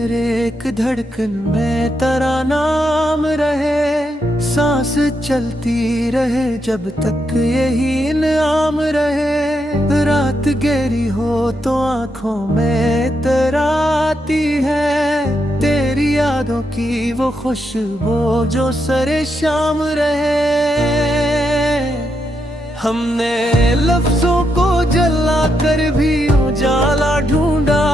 हर एक धड़कन में तेरा नाम रहे, सांस चलती रहे जब तक यही इनाम रहे। रात गहरी हो तो आंखों में तेरा आती है, तेरी यादों की वो खुशबू जो सरे शाम रहे। हमने लफ्जों को जला कर भी उजाला ढूंढा,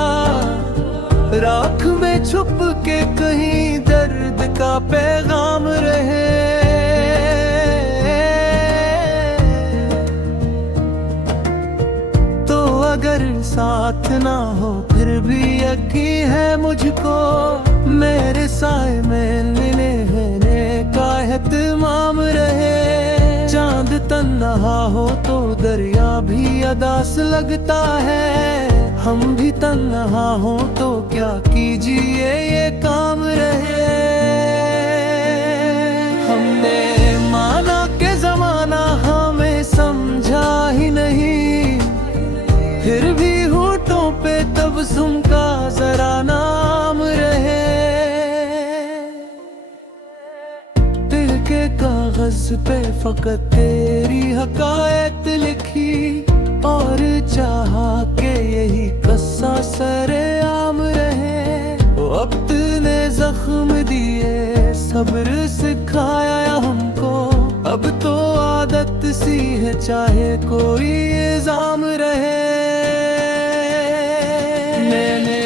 राख में छुप के कहीं दर्द का पैगाम रहे। तो अगर साथ ना हो फिर भी यकीन है मुझको, मेरे साए में लेने का एहतमाम रहे। चांद तन्हा हो तो दरिया भी अदास लगता है, हम भी तन्हा हो तो क्या कीजिए ये काम रहे। हमने माना के जमाना हमें समझा ही नहीं, फिर भी होठों पे तबस्सुम का जरा नाम रहे। दिल के कागज पे फकत तेरी हकायत लिखी, और चाहा के यही कस्सा सरेआम रहे। वक्त ने जख्म दिए, सब्र सिखाया हमको, अब तो आदत सी है चाहे कोई इल्जाम रहे। मैंने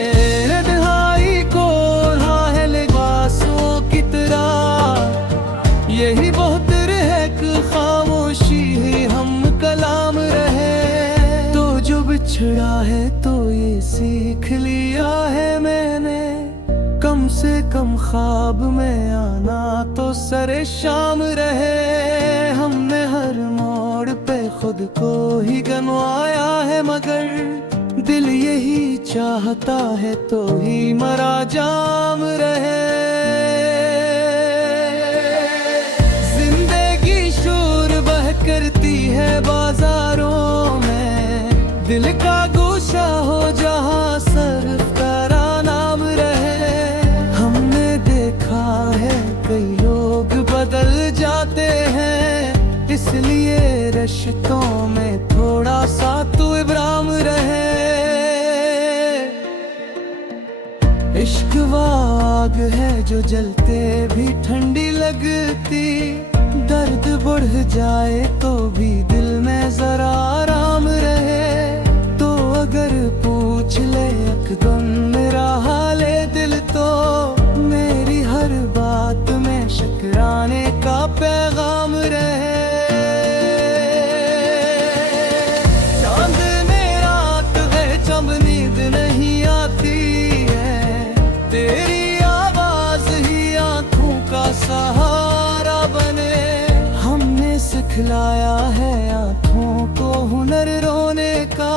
तन्हाई को ओढ़ा है लिबासों की तरह, यही बहुत है कि खामोशी ही हम कलाम रहे। बिछड़ा है तो ये सीख लिया है मैंने, कम से कम ख्वाब में आना तो सरे शाम रहे। हमने हर मोड़ पे खुद को ही गंवाया है, मगर दिल यही चाहता है तो ही मरा जाम रहे। जिंदगी शोर बह करती है बाजारों में, दिल का गोशा हो जहाँ सर्फ तेरा नाम रहे। हमने देखा है कई लोग बदल जाते हैं, इसलिए रिश्तों में थोड़ा सा तो इब्राम रहे। इश्क आग है जो जलते भी ठंडी लगती, दर्द बढ़ जाए तो भी दिल में जरा आराम रहे। अगर पूछ ले एकदम मेरा हाले दिल, तो मेरी हर बात में शुक्राने का पैगाम रहे। चांद में रात है जब नींद नहीं आती है, तेरी आवाज ही आंखों का सहारा बने। हमने सिखलाया है आंखों को हुनर रोने का,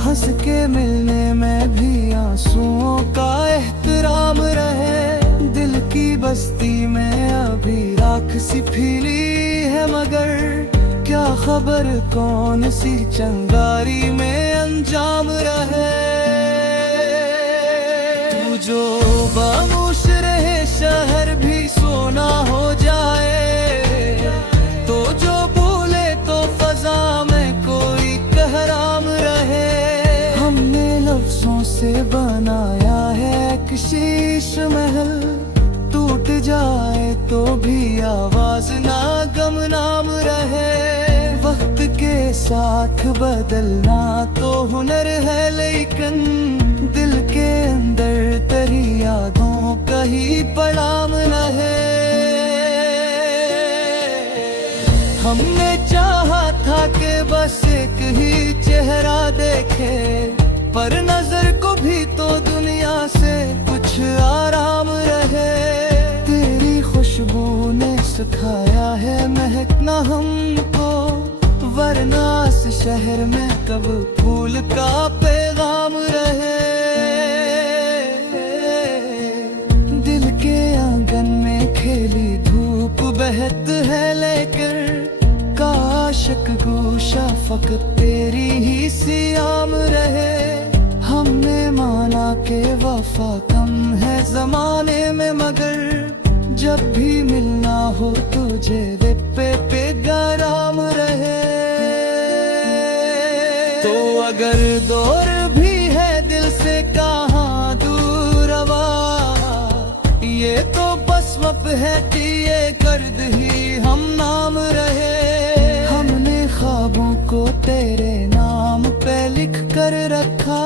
हंस के मिलने में भी आंसुओं का एहतराम रहे। दिल की बस्ती में अभी राख सी फीली है, मगर क्या खबर कौन सी चंगारी में अंजाम रहे। तू जो खामोश रहे शहर भी सोना हो जाए, तो जो बोले तो फजा में कोई कहराम रहे। लफ्जों से बनाया है एक शीश महल, टूट जाए तो भी आवाज ना गमनाम रहे। वक्त के साथ बदलना तो हुनर है, लेकिन दिल के अंदर तेरी यादों का ही पड़ाम रहे। हमने चाहा था कि बस एक ही चेहरा देखे, पर नजर को भी तो दुनिया से कुछ आराम रहे। तेरी खुशबू ने सिखाया है महकना हमको, वरना इस शहर में कब फूल का पैगाम रहे। दिल के आंगन में खेली धूप बहत है, लेकर काशक गोशा फकत तेरी ही सियाम रहे। हमने माना के वफा कम है जमाने में, मगर जब भी मिलना हो तुझे दिल पे गरम रहे। तो अगर दूर भी है दिल से कहाँ दूर रवा, ये तो बस वक्त है कि ये कर्द ही हम नाम रहे। हमने ख्वाबों को तेरे नाम पे लिख कर रखा,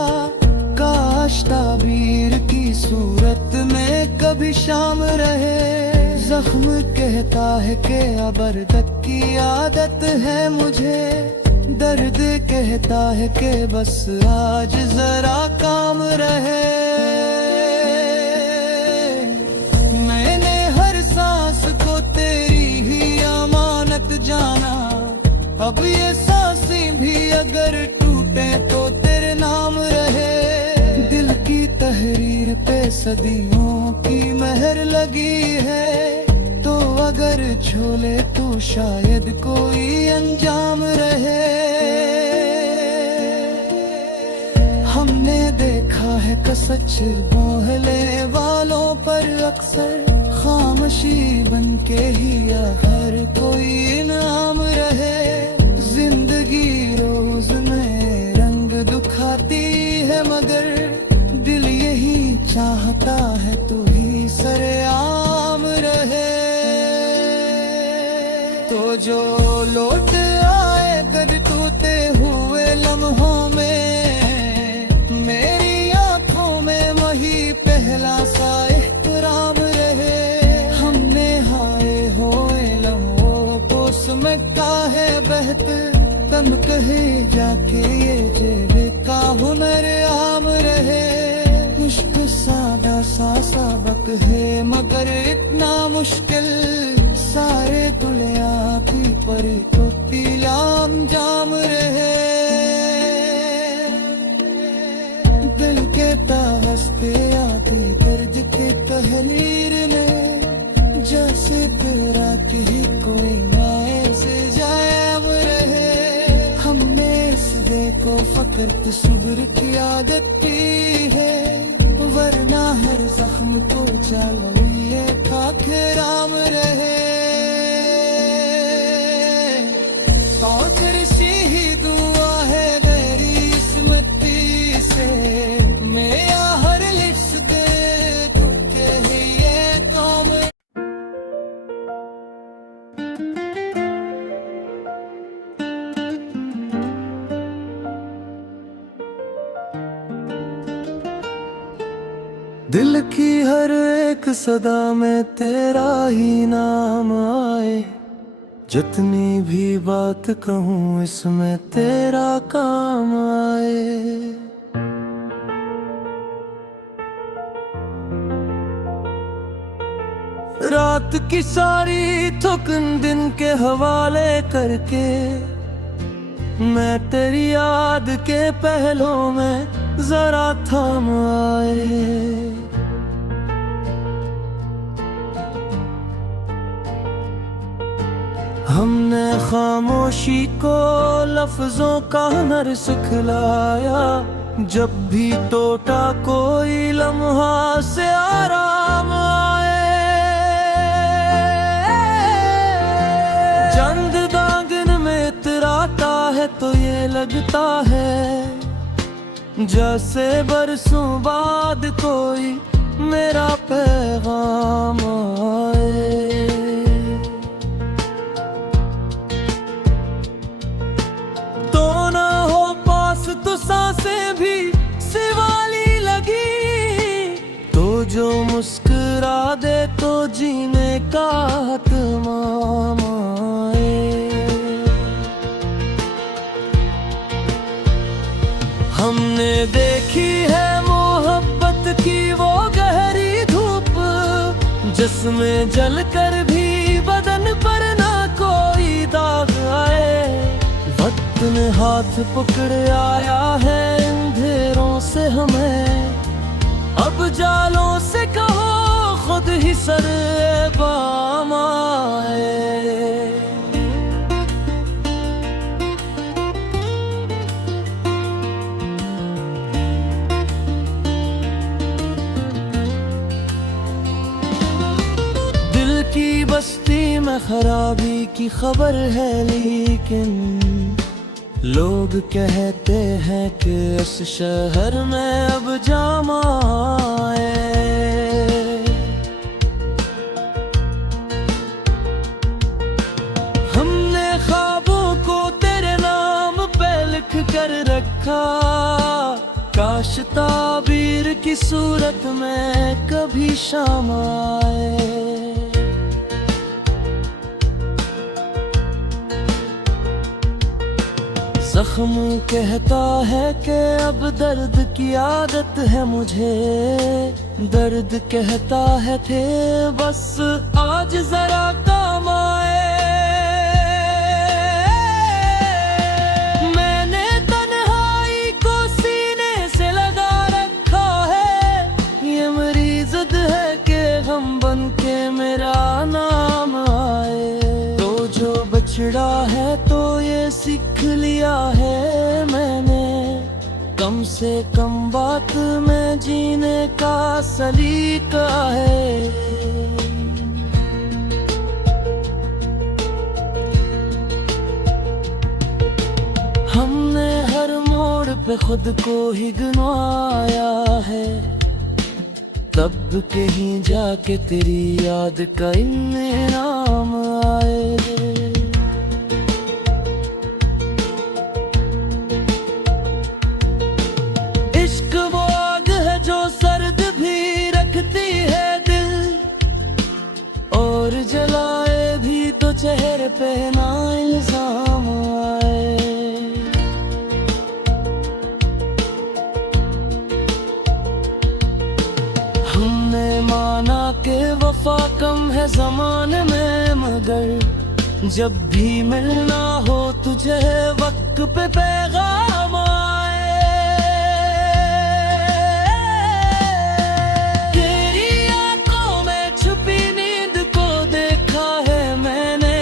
काश ताबीर की सूरत में कभी शाम रहे। जख्म कहता है कि अबर तक की आदत है मुझे, दर्द कहता है कि बस आज जरा काम रहे। मैंने हर सांस को तेरी ही अमानत जाना, अब ये सांसें भी अगर टूटे तो तेरे नाम रहे। दिल की तहरीर पे सदियों की मेहर लगी है, तो अगर छोले तो शायद कोई अंजाम रहे। हमने देखा है कि सच मोहल्ले वालों पर अक्सर खामोशी बन के ही हर कोई इनाम रहे। जिंदगी रोज में रंग दिखाती है, मगर दिल यही चाहता है तू ही सरेआम रहे। तो जो लौट आए कर टूटे हुए लम्हों में, मेरी आंखों में वही पहला सा एहतराम रहे। हमने हाय होए लम्हों को समझता है बहत, तम कहे जाके ये जेल का हुनर आम रहे। इश्क सादा सा सबक है मगर इतना मुश्किल, सारे दुनिया की परी तो तिलाम जाम रहे। दिल के तावस्ते आती दर्द के तहरीर ने, जैसे तेरा की कोई नाए से जायब रहे। हमने इस दे को फक्र तस्वीर की आदत की है, वरना हर जख्म को चलिए खाके राम रहे। दिल की हर एक सदा में तेरा ही नाम आए, जितनी भी बात कहूँ इसमें तेरा काम आए। रात की सारी थकन दिन के हवाले करके, मैं तेरी याद के पहलों में जरा थाम आए। हमने खामोशी को लफ्जों का हुनर सिखलाया, जब भी टूटा कोई लम्हा से आराम आए। चंद दागन में इतराता है तो ये लगता है, जैसे बरसों बाद कोई मेरा पैगाम आए। तो ना हो पास तो सांसें भी सिवाली लगी, तो जो मुस्कुरा दे तो जीने का तमाम आए। हमने देखी है मोहब्बत की वो गहरी धूप, जिसमें जलकर भी बदन पर ना कोई दाग आए। वक्त ने हाथ पकड़ आया है अंधेरों से हमें, अब जालों से कहो खुद ही सर बाम आए। की बस्ती में खराबी की खबर है, लेकिन लोग कहते हैं कि इस शहर में अब जाम आए। हमने ख्वाबों को तेरे नाम पे लिख कर रखा, काश ताबीर की सूरत में कभी शाम आए। जख्म कहता है कि अब दर्द की आदत है मुझे, दर्द कहता है थे बस आज जरा काम आए। मैंने तन्हाई को सीने से लगा रखा है, ये मेरी जिद है कि हम बन के मेरा नाम आए। तो जो बछड़ा है तो ये सीख लिया है मैंने, कम से कम बात में जीने का सलीका है। हमने हर मोड़ पे खुद को ही गिनवाया है, तब कहीं जाके तेरी याद का इनाम आए। इश्क वो आग है जो सर्द भी रखती है दिल, और जलाए भी तो चेहरे पे ना इल्जाम आए। हमने माना कि वफा कम है ज़माने में, मगर जब भी मिलना हो तुझे वक्त पे पैगाम आए। तेरी आंखों में छुपी नींद को देखा है मैंने,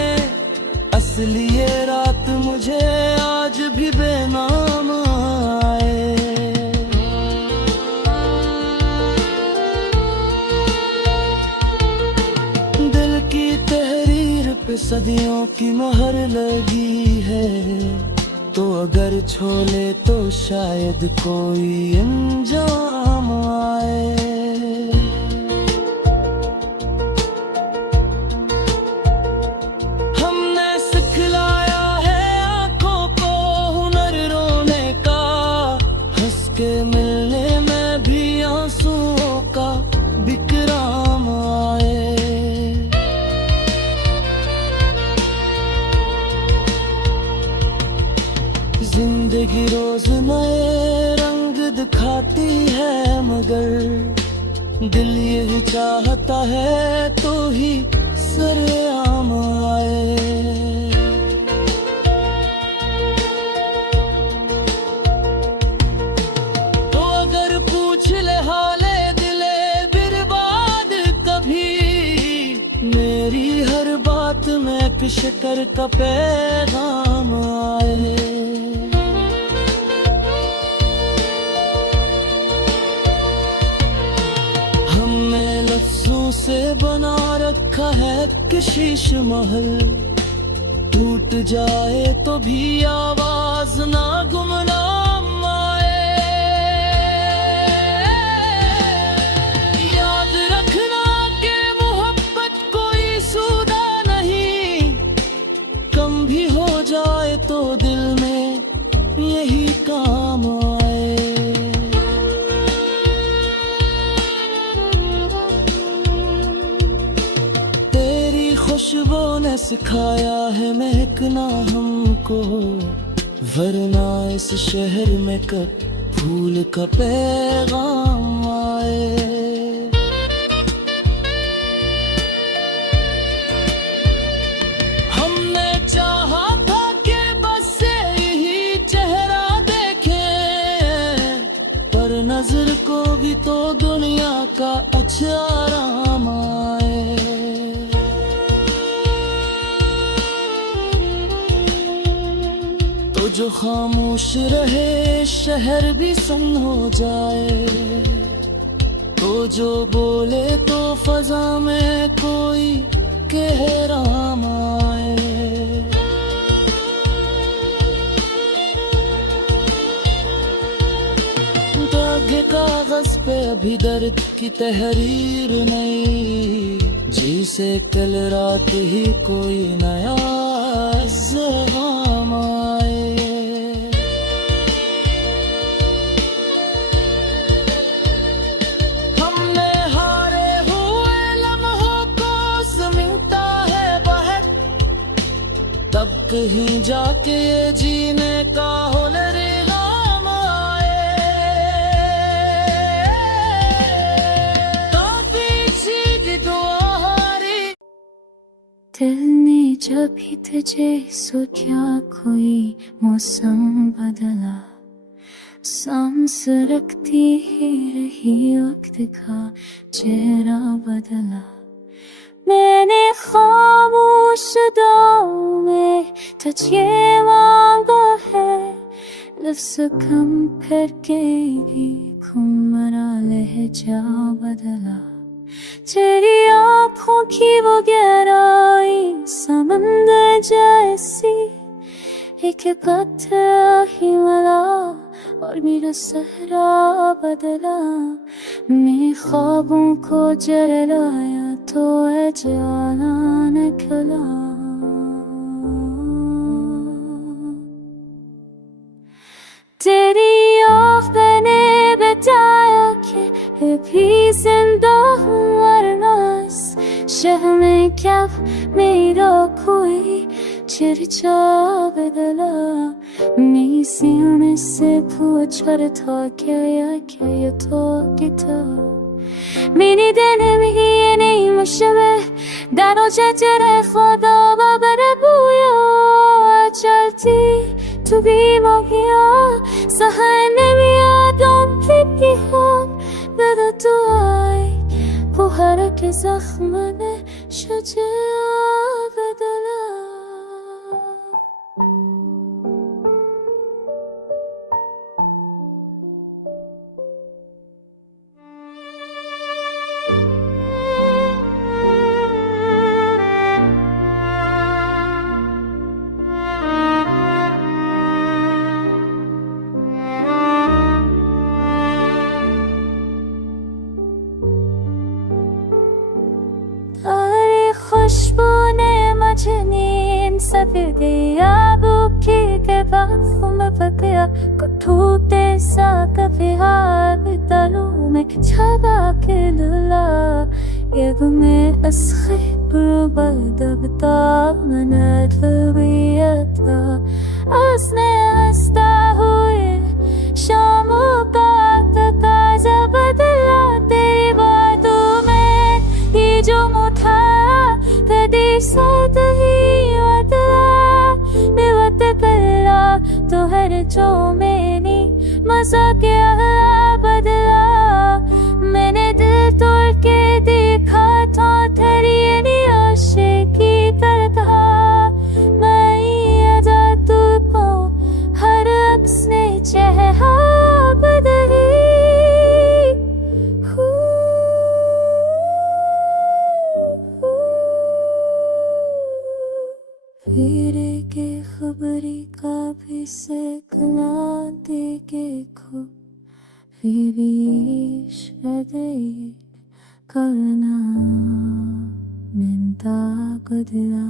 असली ये रात मुझे आज भी बेनाम आए। दिल की तहरीर पे सदियों की मोहर लगी है, तो अगर छोले तो शायद कोई अंजाम आए। हमने सिखलाया है आंखों को हुनर रोने का, हंस के मिलने में भी आंसुओं का विक्राम आए। जिंदगी रोज नए रंग दिखाती है, मगर दिल यही चाहता है तो ही सरेआम आए। तो अगर पूछ ले हाले दिले बर्बाद कभी, मेरी हर बात में शिकर का पैगाम आए। लफ्जों से बना रखा है कि शीश महल, टूट जाए तो भी आवाज ना गुमनाम आए। याद रखना कि मोहब्बत कोई सूदा नहीं, कम भी हो जाए तो दिल में यही काम आए। खुशबू ने सिखाया है महकना हमको, वरना इस शहर में कब फूल का पैगाम आए। हमने चाहा था कि बस यही चेहरा देखे, पर नजर को भी तो दुनिया का अच्छा आराम आए। जो खामोश रहे शहर भी सुन हो जाए, तो जो बोले तो फजा में कोई के राम आए। दागे कागज पे अभी दर्द की तहरीर नहीं, जिसे कल रात ही कोई नया ज़ख़म आए। हमने हारे हुए लम्हों को समेटा है बहक, तब कहीं जाके ये जीने का हुनर काम आए। काफी सीधी दुआरी दिल ने जब भी तुझे सोचा, कोई मौसम बदला, सांस रखती ही रही, वक्त का चेहरा बदला। मैंने खामोश दुआओं में तुझे मांगा है, लफ्ज़ कम करके भी खुमरा लहजा बदला। तेरी आँखों की वो गहराई समंदर जैसी, एक पत्थर ही मिला और मेरा सहरा बदला। मैं ख्वाबों को जलाया तो जाला निकला। तेरी आँख मैंने बताया कि भी जिंदा हूँ, वरना इस शहर में क्या मेरा कोई चर्चा बदला। मेरी सीने से पूछा था क्या ये तो किता मेरी denemi neymiş ve dano çetere khoda babere buya chalti tu bhi mohiya sahne mi adam fiti ham bada tu ay bu har ke zakhmane shaja badala. खुशबूने मुझे नींद सफेदी आबू की बाहों में पकिया को ठूटे सा कभी हाथ तालू में छबा के लुला ये में असखे बर्बाद बता मन तबीयता उसने हंसता हुए शामों का तकाजा बदला तेरी बातों में ये जो मुठा कदी साथ ही वतला बेवत कल्ला तो हर जो मैंने मजा क्या बदला. मैंने दिल तोड़ के देखा था तेरी आशिकी करता मैं अदा तुझको हर अक्स ने चेहरा बदली. फिर के खबरी का भी से कला दे के खो फिर इश्क़ करना मिलता कुदला.